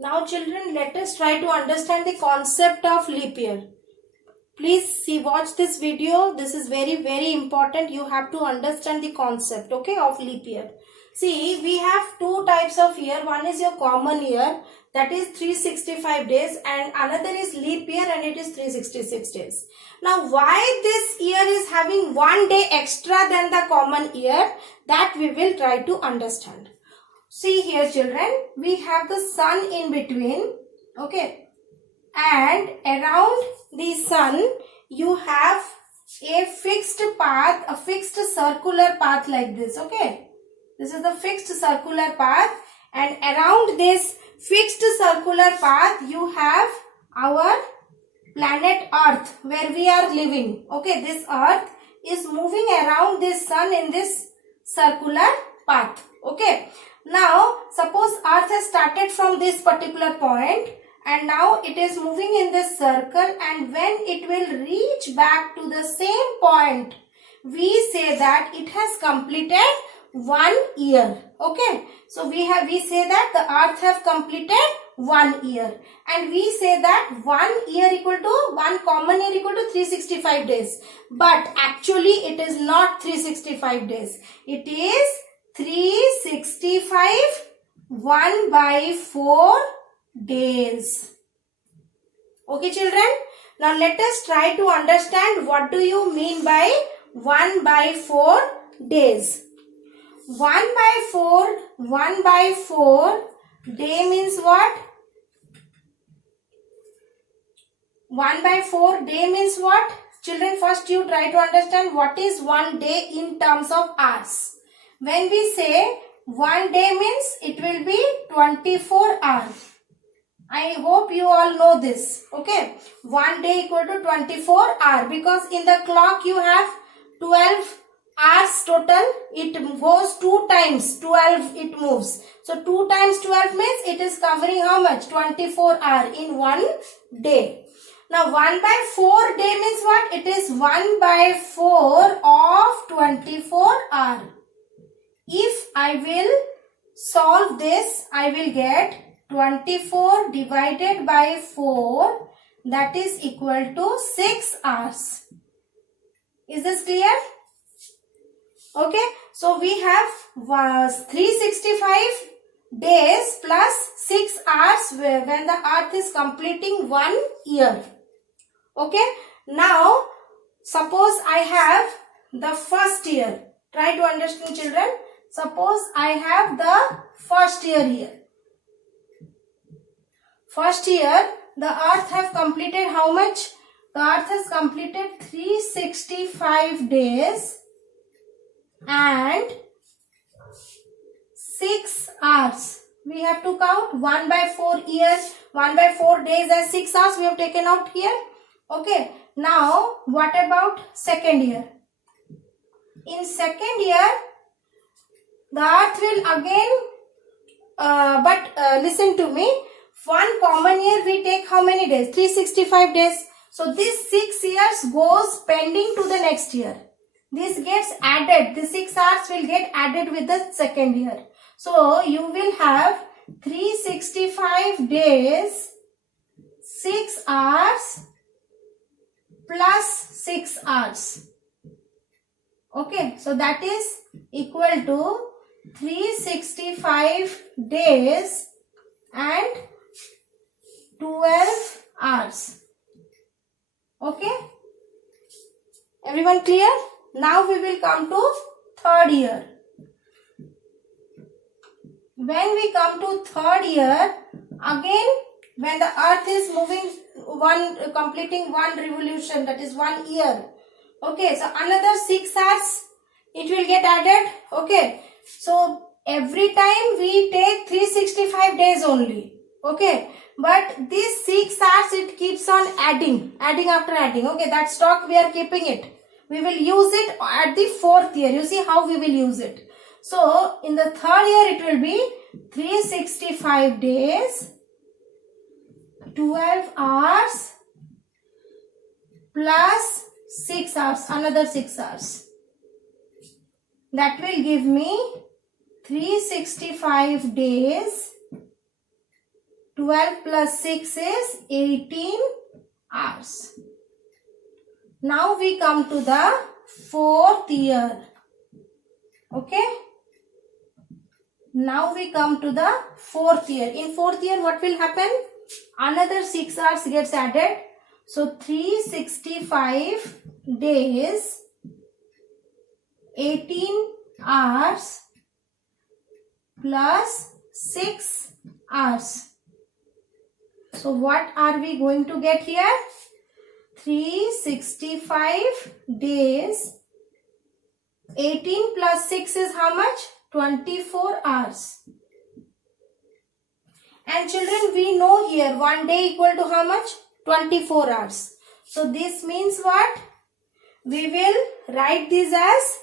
Now children, let us try to understand the concept of leap year. Please watch this video. This is very important. You have to understand the concept, okay, of leap year. See, we have two types of year. One is your common year, that is 365 days, and another is leap year and it is 366 days. Now, why this year is having one day extra than the common year, that we will try to understand. See here children, we have the sun in between, okay, and around the sun you have a fixed path, a fixed circular path like this, okay. This is the fixed circular path, and around this fixed circular path you have our planet Earth where we are living, okay. This Earth is moving around this sun in this circular path, okay. Now, suppose Earth has started from this particular point and now it is moving in this circle, and when it will reach back to the same point, we say that it has completed 1 year, okay. So, we say that the Earth have completed 1 year, and we say that 1 year equal to 1 common year equal to 365 days. But actually it is not 365 days. It is 365 1/4 days. Okay children. Now let us try to understand what do you mean by 1/4 days. 1/4 day means what? 1/4 day means what? Children, first you try to understand what is 1 day in terms of hours. When we say 1 day means it will be 24 hours. I hope you all know this. Okay. 1 day equal to 24 hours, because in the clock you have 12 hours total. It goes 2 times 12 it moves. So 2 times 12 means it is covering how much? 24 hours in 1 day. Now 1/4 day means what? It is 1/4 of 24 hours. If I will solve this, I will get 24 divided by 4, that is equal to 6 hours. Is this clear? Okay. So we have 365 days plus 6 hours when the Earth is completing 1 year. Okay. Now suppose I have the first year. Try to understand children. Suppose I have the first year here. First year, the Earth have completed how much? The Earth has completed 365 days and 6 hours. We have to count 1/4 years, 1/4 days as 6 hours we have taken out here. Okay. Now, what about second year? In second year, the Earth will again, listen to me, 1 common year we take how many days? 365 days. So this 6 years goes pending to the next year. This gets added. The 6 hours will get added with the second year. So you will have 365 days, 6 hours plus 6 hours. Okay. So that is equal to 365 days and 12 hours. Okay. Everyone clear? Now we will come to third year. When we come to third year, again when the Earth is moving completing 1 revolution, that is 1 year. Okay. So another 6 hours it will get added. Okay. So every time we take 365 days only. Okay. But this 6 hours it keeps on adding after adding. Okay. That stock we are keeping it. We will use it at the fourth year. You see how we will use it. So in the third year it will be 365 days, 12 hours plus 6 hours, another 6 hours. That will give me 365 days, 12 plus 6 is 18 hours. Now we come to the fourth year. Okay. Now we come to the fourth year. In fourth year, what will happen? Another 6 hours gets added. So 365 days, 18 hours plus 6 hours. So what are we going to get here? 365 days, 18 plus 6 is how much? 24 hours. And children, we know here 1 day equal to how much? 24 hours. So this means what? We will write this as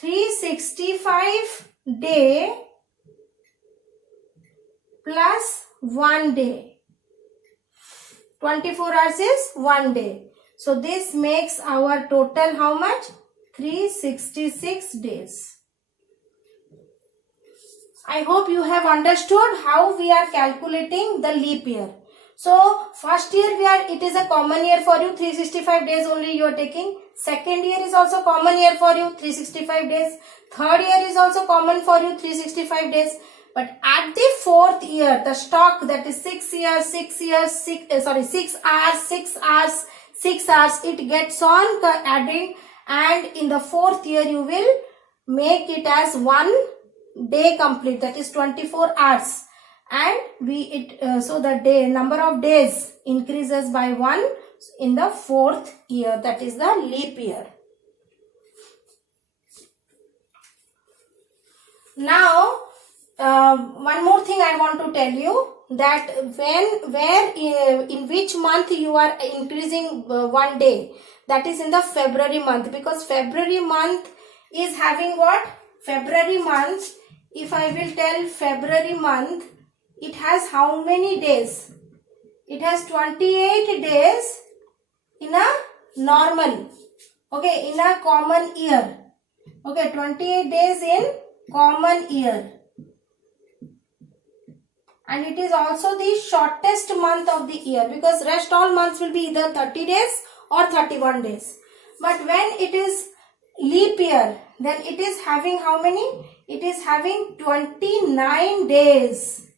365 day plus 1 day. 24 hours is 1 day. So this makes our total how much? 366 days. I hope you have understood how we are calculating the leap year. So first year it is a common year for you, 365 days only you are taking. Second year is also common year for you, 365 days. Third year is also common for you, 365 days. But at the fourth year, the stock, that is 6 hours, 6 hours, it gets on adding, and in the fourth year you will make it as 1 day complete, that is 24 hours, and so the number of days increases by 1 in the fourth year, that is the leap year. Now one more thing I want to tell you, that in which month you are increasing 1 day, that is in the February month, because February month is having what? February month, if I will tell February month, it has how many days? It has 28 days in a normal, okay, in a common year. Okay, 28 days in common year. And it is also the shortest month of the year, because rest all months will be either 30 days or 31 days. But when it is leap year, then it is having how many? It is having 29 days.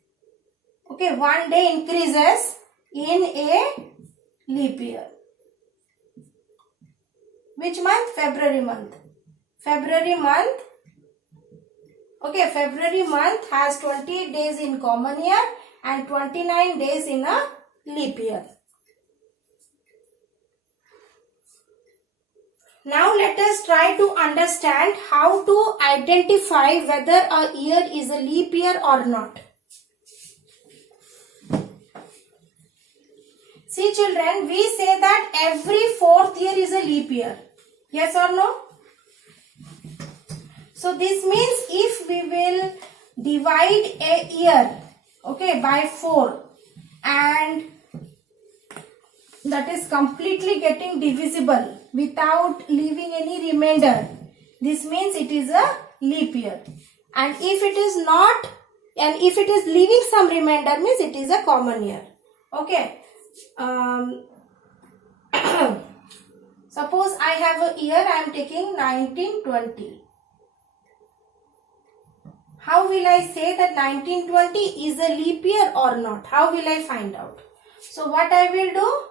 Okay, 1 day increases in a leap year. Which month? February month. February month. Okay, February month has 28 days in common year and 29 days in a leap year. Now let us try to understand how to identify whether a year is a leap year or not. See children, we say that every fourth year is a leap year. Yes or no? So this means if we will divide a year, okay, by 4, and that is completely getting divisible without leaving any remainder, this means it is a leap year. And if it is not, and if it is leaving some remainder, means it is a common year. Okay. Suppose I have a year, I am taking 1920. How will I say that 1920 is a leap year or not? How will I find out? So what I will do?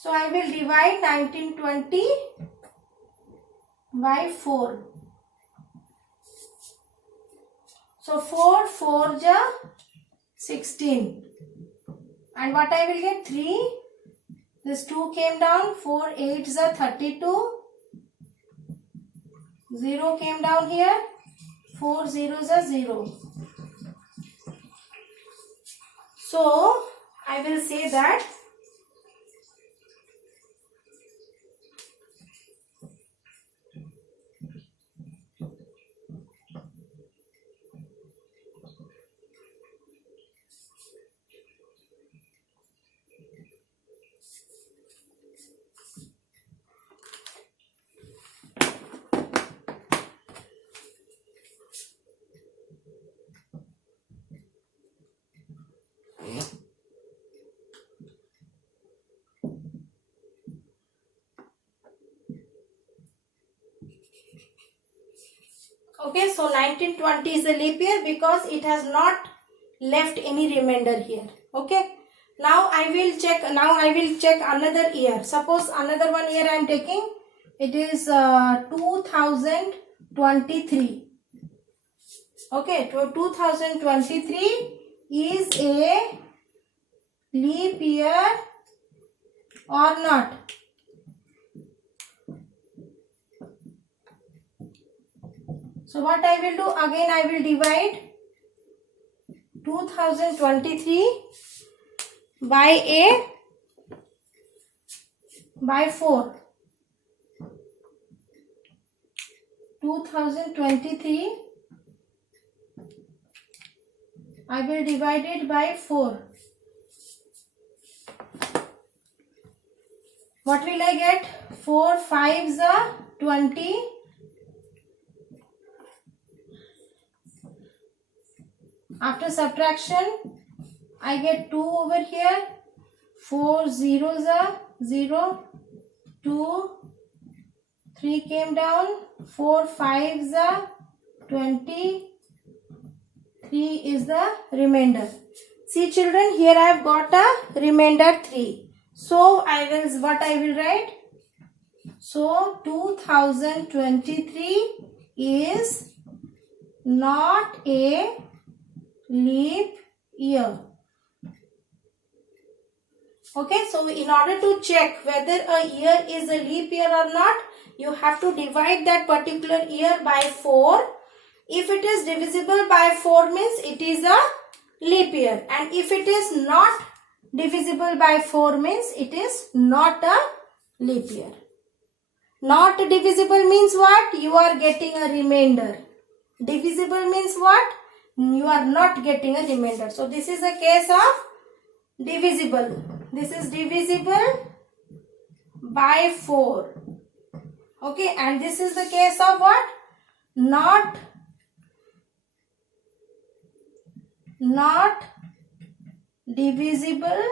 So I will divide 1920 by 4. So 4 4 ja 16. And what I will get? 3. This 2 came down. 4 8 is 32. 0 came down here. 4 0 is 0. So I will say that Okay, so 1920 is a leap year because it has not left any remainder here. Okay. Now I will check another year. Suppose another one year I am taking. It is 2023. Okay, so 2023 is a leap year or not? So what I will do, again I will divide 2023 by 4. 2023 I will divide it by 4. What will I get? 4 5s are 20. After subtraction, I get 2 over here. 4 zeros are 0. 2, 3 came down. 4 5s are 20. 3 is the remainder. See children, here I have got a remainder 3. So what I will write? So 2023 is not a leap year. Okay, so in order to check whether a year is a leap year or not, you have to divide that particular year by 4. If it is divisible by 4 means it is a leap year, and if it is not divisible by 4 means it is not a leap year. Not divisible means what? You are getting a remainder. Divisible means what? You are not getting a remainder. So this is a case of divisible. This is divisible by 4. Okay, and this is the case of what? Not divisible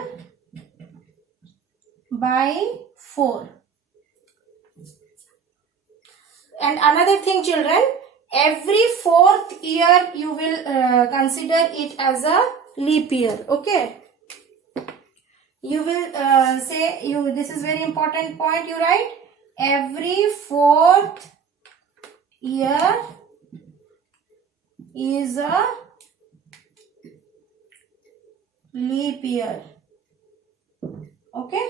by 4. And another thing children, every 4th year you will consider it as a leap year. Okay, you will this is very important point, you write every 4th year is a leap year. Okay.